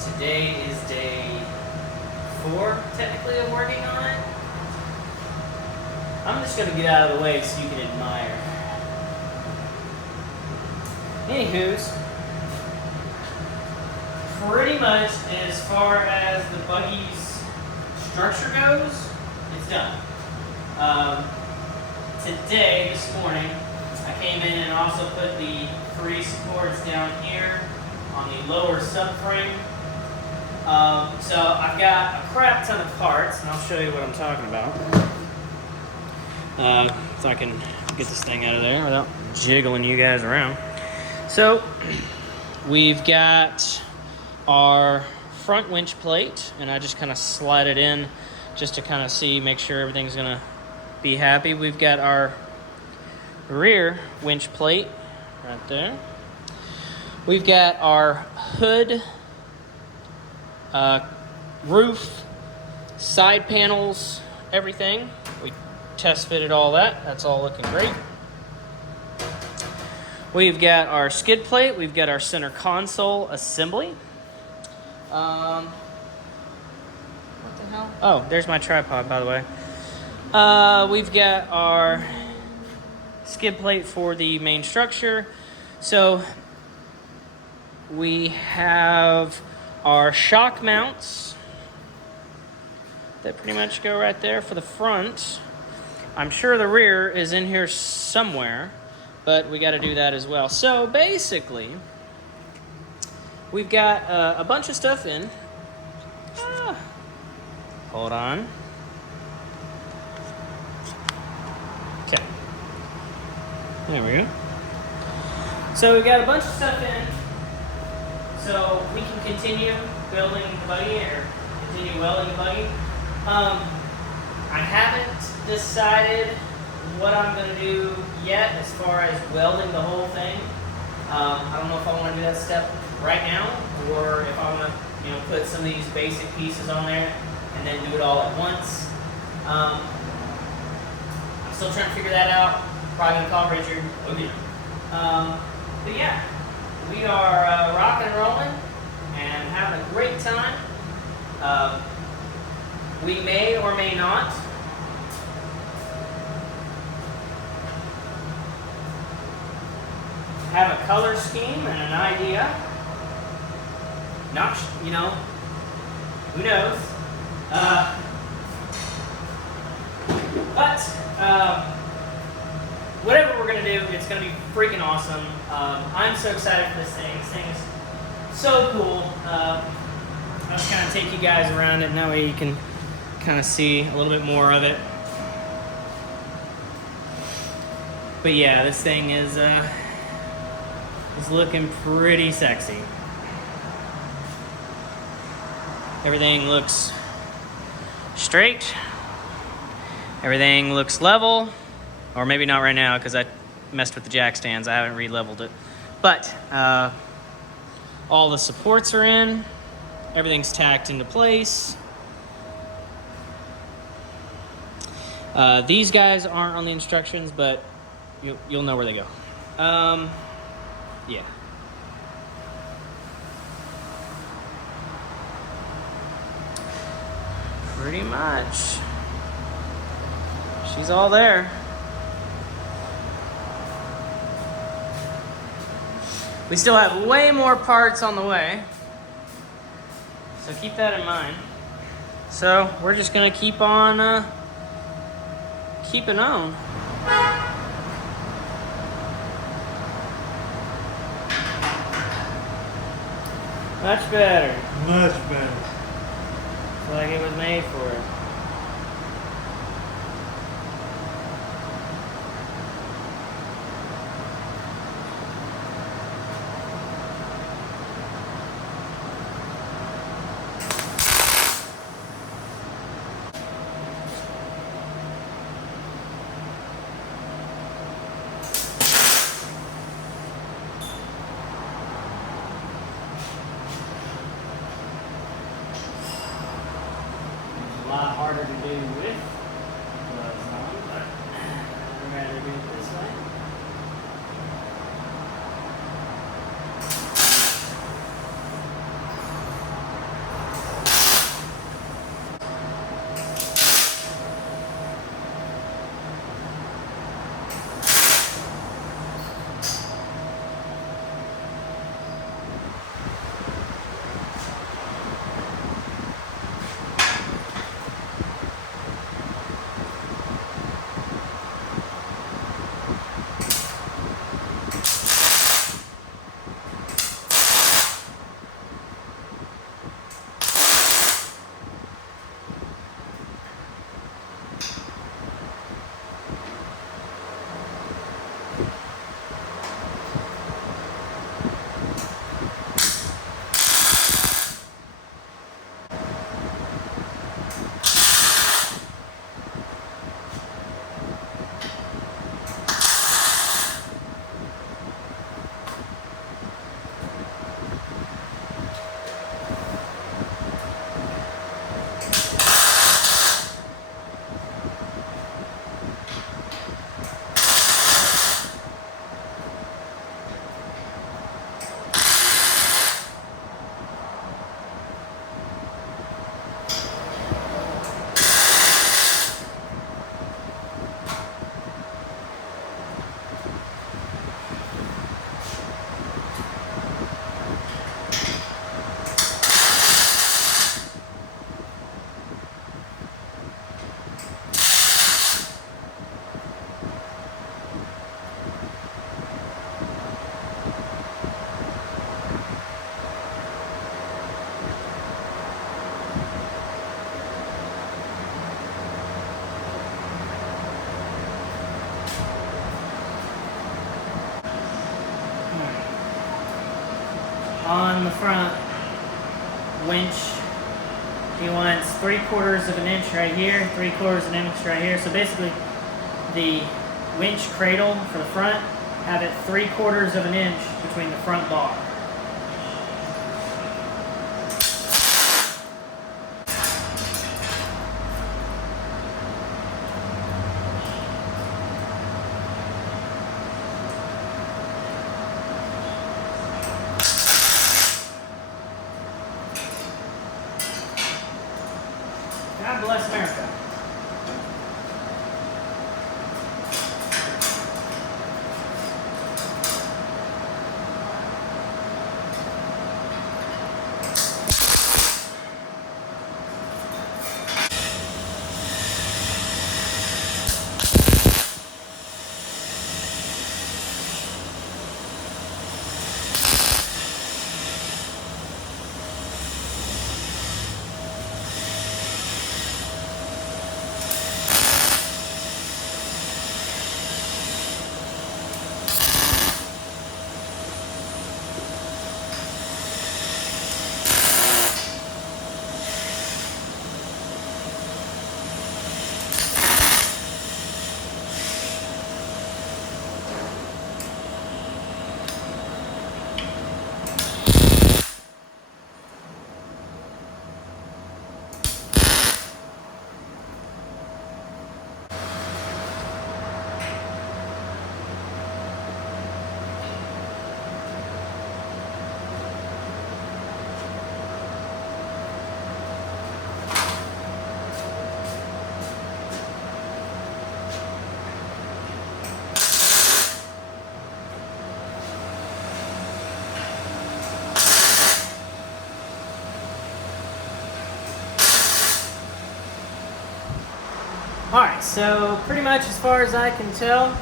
Today is day 4, technically, of working on it. I'm just gonna get out of the way so you can admire. Anywho's, pretty much as far as the buggy's structure goes, it's done. Today, this morning, I came in and also put the 3 supports down here on the lower subframe. So I've got a crap ton of parts, and I'll show you what I'm talking about. So I can get this thing out of there without jiggling you guys around. So we've got our front winch plate, and I just kind of slide it in just to kind of see, make sure everything's gonna be happy. We've got our rear winch plate right there. We've got our hood, roof, side panels, everything. We test fitted all that. That's all looking great. We've got our skid plate. We've got our center console assembly. What the hell? Oh, there's my tripod, by the way. We've got our skid plate for the main structure. So we have our shock mounts that pretty much go right there for the front. I'm sure the rear is in here somewhere, but we got to do that as well. So basically, we've got a bunch of stuff in. Hold on. Okay. There we go. So we've got a bunch of stuff in, so we can continue building the buggy or continue welding the buggy. I haven't decided what I'm going to do yet as far as welding the whole thing. I don't know if I want to do that step right now, or if I want to, put some of these basic pieces on there and then do it all at once. I'm still trying to figure that out. Probably gonna call Richard. Okay. But yeah, we are rocking and rolling and having a great time. We may or may not have a color scheme and an idea. Not, who knows? Whatever we're gonna do, it's gonna be freaking awesome. I'm so excited for this thing. This thing is so cool. I'll just kind of take you guys around it, and that way you can kind of see a little bit more of it. But yeah, this thing is looking pretty sexy. Everything looks straight. Everything looks level. Or maybe not right now because I messed with the jack stands. I haven't re-leveled it. But all the supports are in. Everything's tacked into place. These guys aren't on the instructions, but you'll know where they go. Yeah. Pretty much. She's all there. We still have way more parts on the way, so keep that in mind. So we're just gonna keep on keeping on. Much better. Much better. It's like it was made for it. A lot harder to do with gloves on, but I'd rather do it this way. on the front winch. He wants 3/4 of an inch right here, 3/4 of an inch right here. So basically, the winch cradle for the front, have it 3/4 of an inch between the front bar. God bless America. Alright, so pretty much as far as I can tell,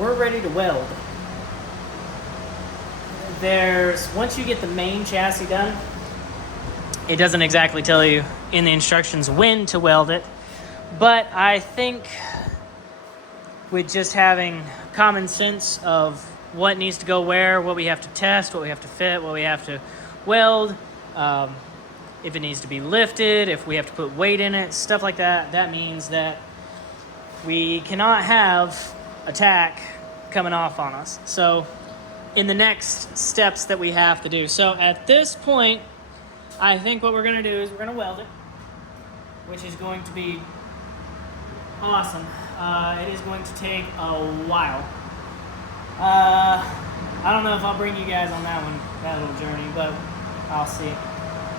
we're ready to weld. Once you get the main chassis done, it doesn't exactly tell you in the instructions when to weld it, but I think with just having common sense of what needs to go where, what we have to test, what we have to fit, what we have to weld, if it needs to be lifted, if we have to put weight in it, stuff like that, that means that we cannot have a tack coming off on us. So in the next steps that we have to do. So at this point, I think what we're going to do is we're going to weld it, which is going to be awesome. It is going to take a while. I don't know if I'll bring you guys on that one, that little journey, but I'll see.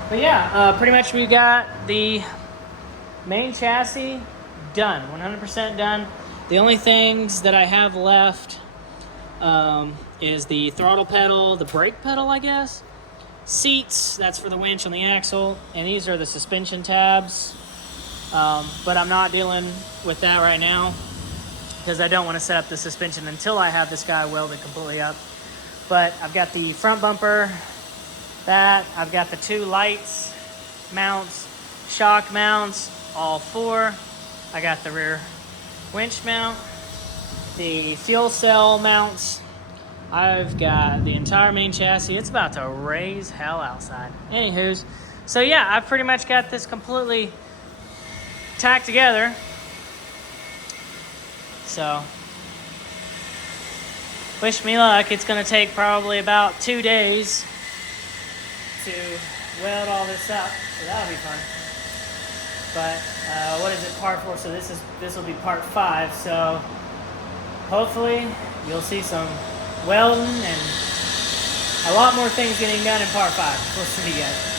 But yeah, pretty much we got the main chassis done, 100% done. The only things that I have left is the throttle pedal, the brake pedal, I guess. Seats, that's for the winch on the axle, and these are the suspension tabs. But I'm not dealing with that right now because I don't want to set up the suspension until I have this guy welded completely up. But I've got the front bumper, I've got the 2 lights, mounts, shock mounts, all 4. I got the rear winch mount, the fuel cell mounts. I've got the entire main chassis. It's about to raise hell outside. Anywho's, so yeah, I've pretty much got this completely tacked together. So, wish me luck. It's gonna take probably about 2 days to weld all this up, so that'll be fun. But what is it, part 4? So this will be part 5. So hopefully you'll see some welding and a lot more things getting done in part 5. We'll see you guys.